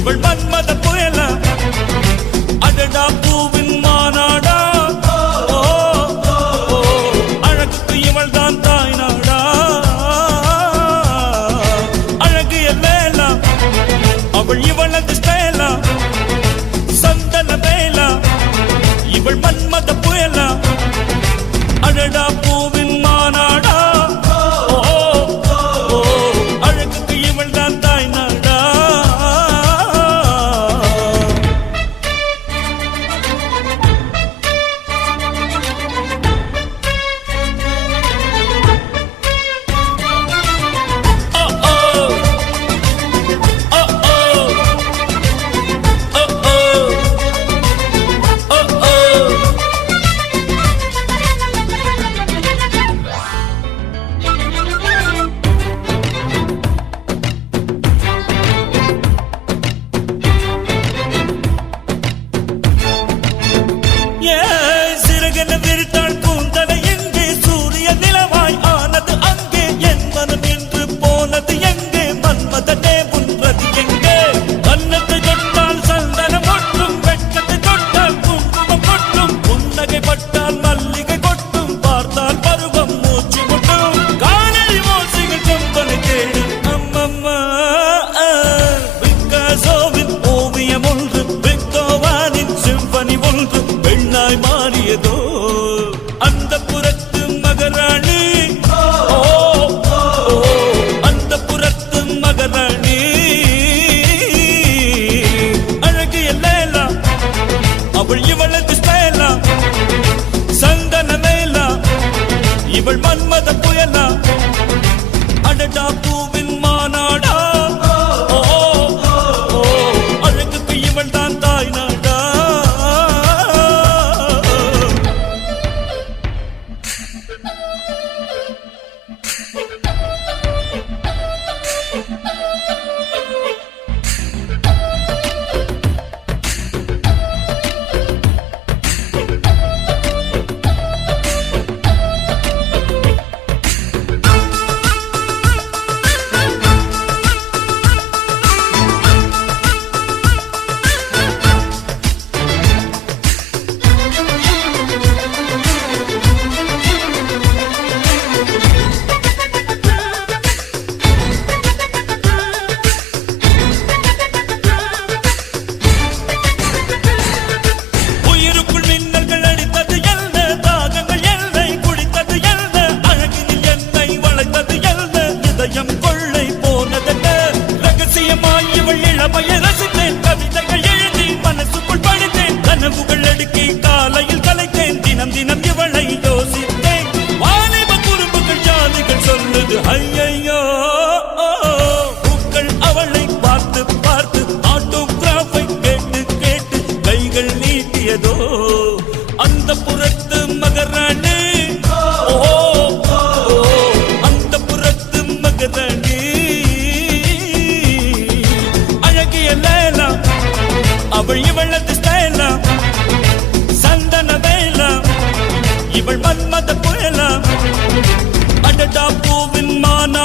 இவள் மன்மத புயலா அடடா பூவின் மாநாடா அழகுக்கு இவள் தான் தாய் நாடா அழகு எல்லேலா அவள் இவளது ஸ்டைலா சந்தன வேலா இவள் மன்மத புயலா அடடா பூவின் மாநாடா அழகுக்கு இவள் தான் தாய் நாடா இவள் மன்மத புயலா அடடா பூவின் மாநாடா அழகுக்கு இவள் தான் தாய் நாடா காலையில் கலைத்தேன் தினம் தினம் இவளை யோசித்தேன் வாலிப குறும்புகள் ஜாதிகள் சொல்லுது ஐயையோ பூக்கள் அவளை பார்த்து பார்த்து ஆட்டோகிராஃபை கேட்டு கேட்டு கைகள் நீட்டியதோ அந்த புறத்து மகராணி அந்த புறத்து மகராணி அழகிய லேலா அவள் இவளது ஸ்டைலா இவள் மன்மத புயலா அடடா பூவின் மானா